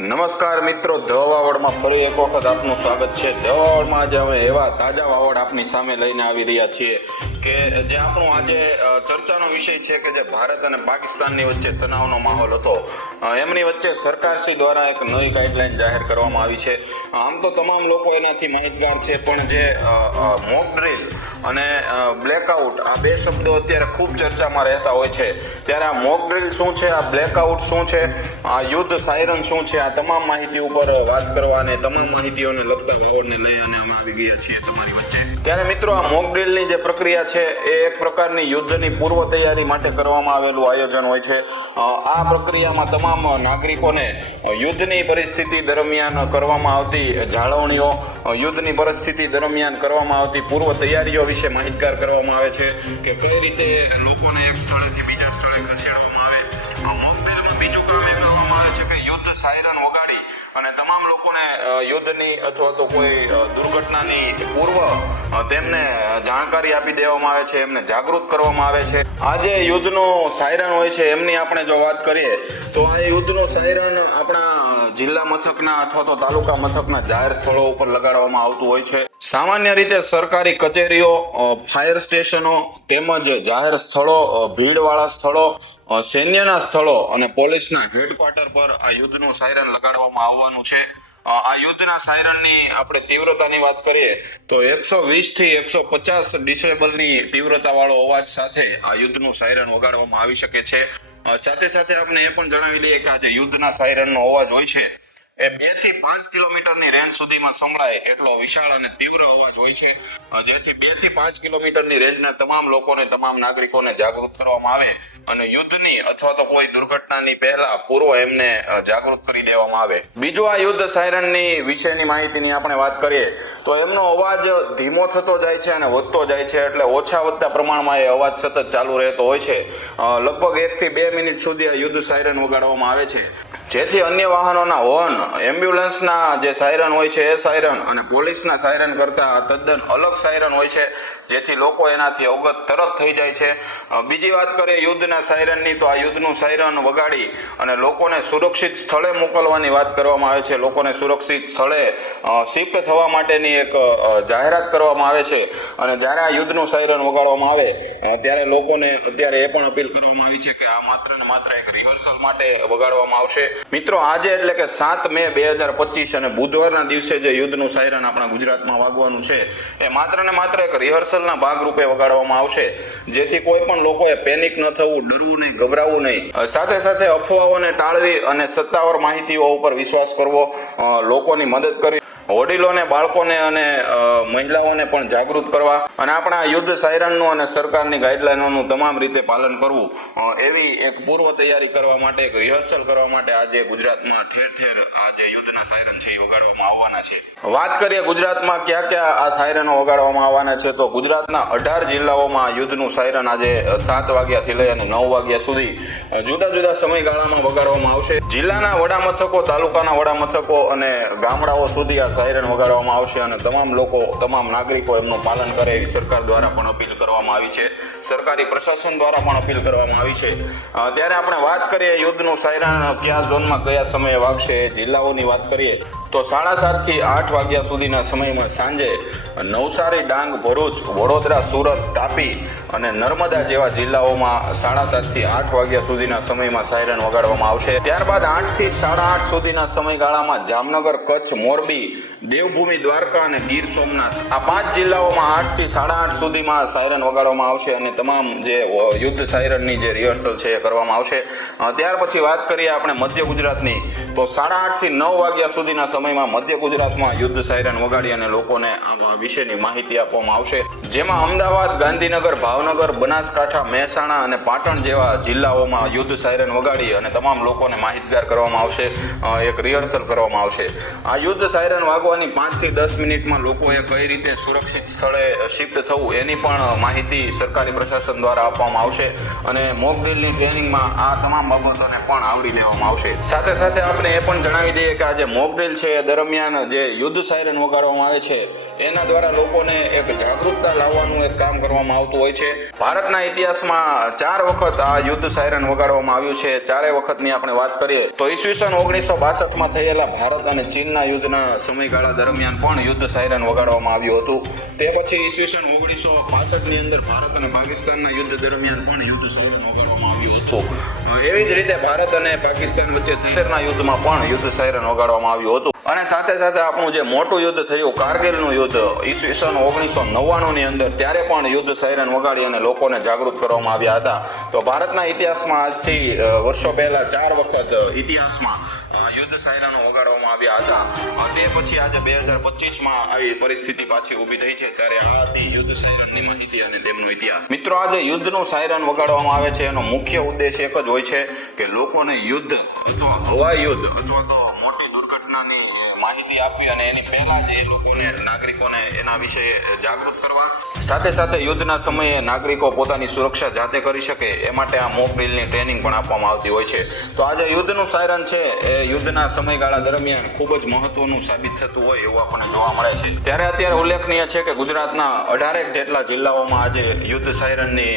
નમસ્કાર મિત્રો ધ વાવડમાં ફરી એક વખત આપનું સ્વાગત છે. ધ વાવડમાં આજે અમે એવા તાજા વાવડ આપની સામે લઈને આવી રહ્યા છીએ. કે જે આપણું આજે ચર્ચાનો વિષય છે કે જે ભારત અને પાકિસ્તાનની વચ્ચે તણાવનો માહોલ હતો. એમની વચ્ચે સરકારશ્રી દ્વારા એક નવી ગાઈડલાઈન જાહેર કરવામાં આવી છે. આમ તો તમામ લોકો એનાથી માહિતગાર છે, પણ જે મોક ડ્રીલ અને બ્લેકઆઉટ આ બે શબ્દો અત્યારે ખૂબ ચર્ચામાં રહેતા હોય છે. ત્યારે આ મોક ડ્રીલ શું છે, આ બ્લેકઆઉટ શું છે, આ યુદ્ધ સાયરન શું છે, આ તમામ માહિતી ઉપર વાત કરવા અને તમામ માહિતીઓને લગતા વાવડને લઈ અને અમે આવી ગયા છીએ તમારી વચ્ચે. ત્યારે મિત્રો આ મોક ડ્રિલની જે પ્રક્રિયા છે એ એક પ્રકારની યુદ્ધની પૂર્વ તૈયારી માટે કરવામાં આવેલું આયોજન હોય છે. આ પ્રક્રિયામાં તમામ નાગરિકોને યુદ્ધની પરિસ્થિતિ દરમિયાન કરવામાં આવતી જાળવણીઓ, યુદ્ધની પરિસ્થિતિ દરમિયાન કરવામાં આવતી પૂર્વ તૈયારીઓ વિશે માહિતગાર કરવામાં આવે છે કે કઈ રીતે લોકોને એક સ્થળેથી બીજા સ્થળે ખસેડવામાં યુદ્ધ સાયરન વગાડી અને તમામ લોકોને યુદ્ધની અથવા તો કોઈ દુર્ઘટનાની પૂર્વ તેમને જાણકારી આપી દેવામાં આવે છે, એમને જાગૃત કરવામાં આવે છે. આ જે યુદ્ધનું સાયરન હોય છે, એમની આપણે જો વાત કરીએ, તો આ યુદ્ધનું સાયરન આપણા જિલ્લા મથકના અથવા તો તાલુકા મથકના જાહેર સ્થળો ઉપર લગાડવામાં આવતું હોય છે. સામાન્ય રીતે સરકારી કચેરીઓ ફાયર સ્ટેશનો તેમજ જાહેર સ્થળો ભીડવાળા સ્થળો સૈન્યના સ્થળો અને પોલીસના હેડક્વાર્ટર પર આ યુદ્ધનું સાયરન લગાડવામાં આવવાનું છે. આ યુદ્ધના સાયરનની આપણે તીવ્રતાની વાત કરીએ, તો એકસો વીસથી એકસો પચાસ ડિસેબલની તીવ્રતાવાળો અવાજ સાથે આ યુદ્ધનું સાયરન વગાડવામાં આવી શકે છે. સાથે સાથે આપણે એ પણ જણાવી દઈએ કે આ જે યુદ્ધના સાયરનનો અવાજ હોય છે એ બેથી પાંચ કિલોમીટરની રેન્જ સુધીમાં સંભળાય એટલો વિશાળ અને તીવ્ર અવાજ હોય છે. જેથી બેથી પાંચ કિલોમીટરની રેન્જના તમામ લોકોને, તમામ નાગરિકોને જાગૃત કરવામાં આવે અને યુદ્ધની અથવા તો કોઈ દુર્ઘટનાની પહેલા પૂર્વ એમને જાગૃત કરી દેવામાં આવે. બીજું આ યુદ્ધ સાયરનની વિશેની માહિતીની આપણે વાત કરીએ, તો એમનો અવાજ ધીમો થતો જાય છે અને વધતો જાય છે એટલે ઓછા વધતા પ્રમાણમાં એ અવાજ સતત ચાલુ રહેતો હોય છે. લગભગ એક થી બે મિનિટ સુધી આ યુદ્ધ સાયરન વગાડવામાં આવે છે. જેથી અન્ય વાહનોના હોર્ન એમ્બ્યુલન્સના જે સાયરન હોય છે, એ સાયરન અને પોલીસના સાયરન કરતાં તદ્દન અલગ સાયરન હોય છે, જેથી લોકો એનાથી અવગત તરત થઈ જાય છે. બીજી વાત કરીએ યુદ્ધના સાયરનની તો આ યુદ્ધનું સાયરન વગાડી અને લોકોને સુરક્ષિત સ્થળે મોકલવાની વાત કરવામાં આવે છે. લોકોને સુરક્ષિત સ્થળે શિફ્ટ થવા માટેની એક જાહેરાત કરવામાં આવે છે. અને જ્યારે આ યુદ્ધનું સાયરન વગાડવામાં આવે ત્યારે લોકોને અત્યારે એ પણ અપીલ કરવામાં આવી છે કે આ માત્ર ને માત્ર એક રિહર્સલ માટે વગાડવામાં આવશે. મિત્રો, આજે એટલે કે સાત મે બે હજાર પચીસ અને બુધવારના દિવસે જે યુદ્ધનું સાયરન આપણા ગુજરાતમાં વાગવાનું છે, એ માત્ર ને માત્ર એક રિહર્સલના ભાગરૂપે વગાડવામાં આવશે, જેથી કોઈ પણ લોકોએ પેનિક ન થવું, ડરવું નહીં, ગભરાવું નહીં. સાથે સાથે અફવાઓને ટાળવી અને સત્તાવાર માહિતીઓ ઉપર વિશ્વાસ કરવો લોકોની મદદ કરવી, વડીલોને, બાળકોને અને મહિલાઓને પણ જાગૃત કરવા અને આપણા યુદ્ધ સાયરનનું અને સરકારની ગાઈડલાઈનોનું તમામ રીતે પાલન કરવું એવી એક પૂર્વ તૈયારી કરવા માટે, એક રિહર્સલ કરવા માટે આજે ગુજરાતમાં ઠેર ઠેર આ જે યુદ્ધના સાયરન છે એ વગાડવામાં આવવાના છે. વાત કરીએ ગુજરાતમાં ક્યાં ક્યાં આ સાયરનો વગાડવામાં આવવાના છે, તો ગુજરાતના અઢાર જિલ્લાઓમાં યુદ્ધનું સાયરન આજે સાત વાગ્યાથી લઈ અને નવ વાગ્યા સુધી જુદા જુદા સમયગાળામાં વગાડવામાં આવશે. જિલ્લાના વડા મથકો તાલુકાના વડા મથકો અને ગામડાઓ સુધી આ સાયરન વગાડવામાં આવશે અને તમામ લોકો, તમામ નાગરિકો એમનું પાલન કરે એવી સરકાર દ્વારા પણ અપીલ કરવામાં આવી છે. સરકારી પ્રશાસન દ્વારા પણ અપીલ કરવામાં આવી છે. ત્યારે આપણે વાત કરીએ યુદ્ધનું સાયરન કયા ઝોનમાં કયા સમયે વાગશે જિલ્લાઓની વાત કરીએ. તો સાડા સાતથી આઠ વાગ્યા સુધીના સમયમાં સાંજે નવસારી, ડાંગ, ભરૂચ, વડોદરા, સુરત, તાપી અને નર્મદા જેવા જિલ્લાઓમાં સાડા સાતથી આઠ વાગ્યા સુધીના સમયમાં સાયરન વગાડવામાં આવશે. ત્યારબાદ આઠથી સાડા આઠ સુધીના સમયગાળામાં જામનગર, કચ્છ, મોરબી, દેવભૂમિ, દ્વારકા અને ગીર સોમનાથ આ પાંચ જિલ્લાઓમાં આઠથી સાડા આઠ સુધીમાં સાયરન વગાડવામાં આવશે અને તમામ જે યુદ્ધ સાયરનની જે રિહર્સલ છે એ કરવામાં આવશે. ત્યાર પછી વાત કરીએ આપણે મધ્ય ગુજરાતની તો સાડા આઠથી નવ વાગ્યા સુધીના સમયમાં મધ્ય ગુજરાતમાં યુદ્ધ સાયરન વગાડી અને લોકોને વિશેની માહિતી આપવામાં આવશે. જેમાં અમદાવાદ, ગાંધીનગર, ભાવનગર, બનાસકાંઠા, મહેસાણા અને પાટણ જેવા જિલ્લાઓમાં યુદ્ધ સાયરન વગાડી અને તમામ લોકોને માહિતગાર કરવામાં આવશે એક રિહર્સલ કરવામાં આવશે. આ યુદ્ધ સાયરન વાગવાની પાંચથી દસ મિનિટમાં લોકોએ કઈ રીતે સુરક્ષિત સ્થળે શિફ્ટ થવું એની પણ માહિતી સરકારી પ્રશાસન દ્વારા આપવામાં આવશે અને મોક ડ્રિલની ટ્રેનિંગમાં આ તમામ બાબતોને પણ આવરી લેવામાં આવશે. સાથે સાથે આપણે એ પણ જણાવી દઈએ કે આ જે મોક ડ્રિલ છે દરમિયાન જે યુદ્ધ સાયરન વગાડવામાં આવે છે, એના દ્વારા લોકોને એક જાગૃતતા લાવવાનું એક કામ કરવામાં આવતું હોય છે. ભારતના ઇતિહાસમાં ચાર વખત આ યુદ્ધ સાયરન વગાડવામાં આવ્યું છે. ચારે વખતની આપણે વાત કરીએ તો ઈસવીસન ઓગણીસો બાસઠમાં થયેલા ભારત અને ચીનના યુદ્ધના સમયગાળા દરમિયાન પણ યુદ્ધ સાયરન વગાડવામાં આવ્યું હતું. તે પછી ઈસવીસન ઓગણીસો બાસઠની અંદર ભારત અને પાકિસ્તાનના યુદ્ધ દરમિયાન પણ યુદ્ધ સાયરન વગાડવામાં આવ્યું હતું. એવી જ રીતે ભારત અને પાકિસ્તાન વચ્ચે થયેલા યુદ્ધમાં પણ યુદ્ધ સાયરન વગાડવામાં આવ્યું હતું. અને સાથે સાથે આપણું જે મોટું યુદ્ધ થયું, કારગિલનું યુદ્ધ, ઈસવીસન ઓગણીસો નવ્વાણુંની અંદર ત્યારે પણ યુદ્ધ સાયરન વગાડી અને લોકોને જાગૃત કરવામાં આવ્યા હતા. તો ભારતના ઇતિહાસમાં આજથી વર્ષો પહેલાં ચાર વખત ઇતિહાસમાં યુદ્ધ સાયરાનો વગાડવામાં આવ્યા હતા. તે પછી આજે બે હજાર પચીસમાં આવી પરિસ્થિતિ પાછી ઊભી થઈ છે. ત્યારે આ હતી યુદ્ધ સાયરનની માહિતી અને તેમનો ઇતિહાસ. મિત્રો, આજે યુદ્ધનું સાયરન વગાડવામાં આવે છે. એનો મુખ્ય ઉદ્દેશ એક જ હોય છે કે લોકોને યુદ્ધ અથવા હવાઈ યુદ્ધ અથવા તો મોટી દુર્ઘટનાની માહિતી આપવી અને એની પહેલા જ એ લોકોને, નાગરિકોને એના વિશે જાગૃત કરવા. સાથે સાથે યુદ્ધના સમયે નાગરિકો પોતાની સુરક્ષા જાતે કરી શકે. એ માટે આ મોક ડ્રિલની ટ્રેનિંગ પણ આપવામાં આવતી હોય છે. તો આજે યુદ્ધનું સાયરન છે. એ યુદ્ધના સમયગાળા દરમિયાન ખૂબ જ મહત્વનું સાબિત થતું હોય એવું આપણને જોવા મળે છે. ત્યારે અત્યારે ઉલ્લેખનીય છે કે ગુજરાતના અઢારેક જેટલા જિલ્લાઓમાં આજે યુદ્ધ સાયરનની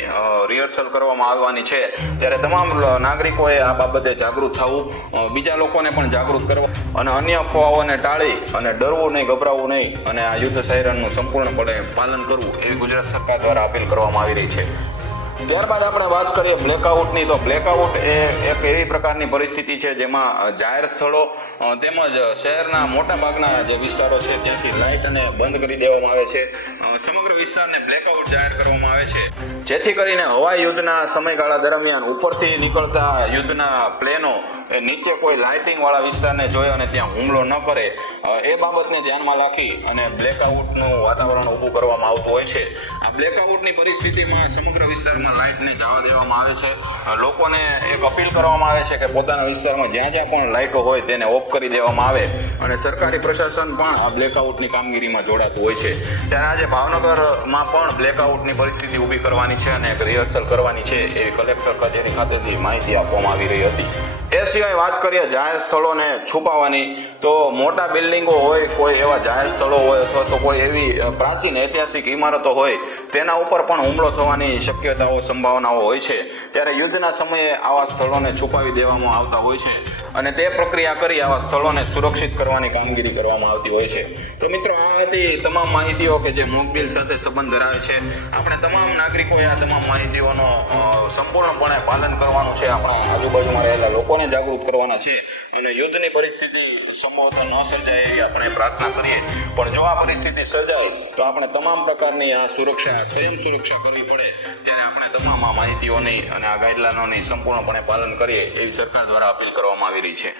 રિહર્સલ કરવામાં આવવાની છે. ત્યારે તમામ નાગરિકોએ આ બાબતે જાગૃત થવું બીજા લોકોને પણ જાગૃત કરવા અને અન્ય અફવાઓને ટાળી અને ડરવું નહીં ગભરાવવું નહીં અને આ યુદ્ધ સાયરનનું સંપૂર્ણપણે પાલન કરવું એવી ગુજરાત સરકાર દ્વારા અપીલ કરવામાં આવી રહી છે. ત્યારબાદ આપણે વાત કરીએ બ્લેકઆઉટની તો બ્લેકઆઉટ એ એક એવી પ્રકારની પરિસ્થિતિ છે જેમાં જાહેર સ્થળો તેમજ શહેરના મોટા ભાગના જે વિસ્તારો છે ત્યાંથી લાઇટ અને બંધ કરી દેવામાં આવે છે. સમગ્ર વિસ્તારને બ્લેકઆઉટ જાહેર કરવામાં આવે છે. જેથી કરીને હવાઈ યુદ્ધના સમયગાળા દરમિયાન ઉપરથી નીકળતા યુદ્ધના પ્લેનો નીચે કોઈ લાઇટિંગ વાળા વિસ્તારને જોઈ અને ત્યાં હુમલો ન કરે એ બાબતને ધ્યાનમાં રાખી અને બ્લેકઆઉટનું વાતાવરણ ઊભું કરવામાં આવતું હોય છે. આ બ્લેકઆઉટની પરિસ્થિતિમાં સમગ્ર વિસ્તારમાં લાઇટને જવા દેવામાં આવે છે. લોકોને એક અપીલ કરવામાં આવે છે કે પોતાના વિસ્તારમાં જ્યાં જ્યાં પણ લાઇટો હોય તેને ઓફ કરી દેવામાં આવે અને સરકારી પ્રશાસન પણ આ બ્લેકઆઉટની કામગીરીમાં જોડાતું હોય છે. ત્યારે આજે ભાવનગરમાં પણ બ્લેકઆઉટની પરિસ્થિતિ ઊભી કરવાની છે અને એક રિહર્સલ કરવાની છે એવી કલેક્ટર કચેરી ખાતેથી માહિતી આપવામાં આવી રહી હતી. એ સિવાય વાત કરીએ જાહેર સ્થળોને છુપાવવાની, તો મોટા બિલ્ડિંગો હોય, કોઈ એવા જાહેર સ્થળો હોય અથવા તો કોઈ એવી પ્રાચીન ઐતિહાસિક ઇમારતો હોય, તેના ઉપર પણ હુમલો થવાની શક્યતાઓ, સંભાવનાઓ હોય છે. ત્યારે યુદ્ધના સમયે આવા સ્થળોને છુપાવી દેવામાં આવતા હોય છે અને તે પ્રક્રિયા કરી આવા સ્થળોને સુરક્ષિત કરવાની કામગીરી કરવામાં આવતી હોય છે. તો મિત્રો, આ હતી તમામ માહિતીઓ કે જે મોકબિલ સાથે સંબંધ ધરાવે છે. આપણે તમામ નાગરિકોએ આ તમામ માહિતીઓનો સંપૂર્ણપણે પાલન કરવાનું છે. આપણા આજુબાજુમાં રહેલા લોકોને જાગૃત કરવાના છે અને યુદ્ધની પરિસ્થિતિ સંભવત ન સર્જાય એવી આપણે પ્રાર્થના કરીએ. પણ જો આ પરિસ્થિતિ સર્જાય, તો આપણે તમામ પ્રકારની આ સુરક્ષા, સ્વયં સુરક્ષા કરવી પડે. ત્યારે આપણે તમામ આ માહિતીઓની અને આ ગાઈડલાઇનોની સંપૂર્ણપણે પાલન કરીએ એવી સરકાર દ્વારા અપીલ કરવામાં આવી રહી છે.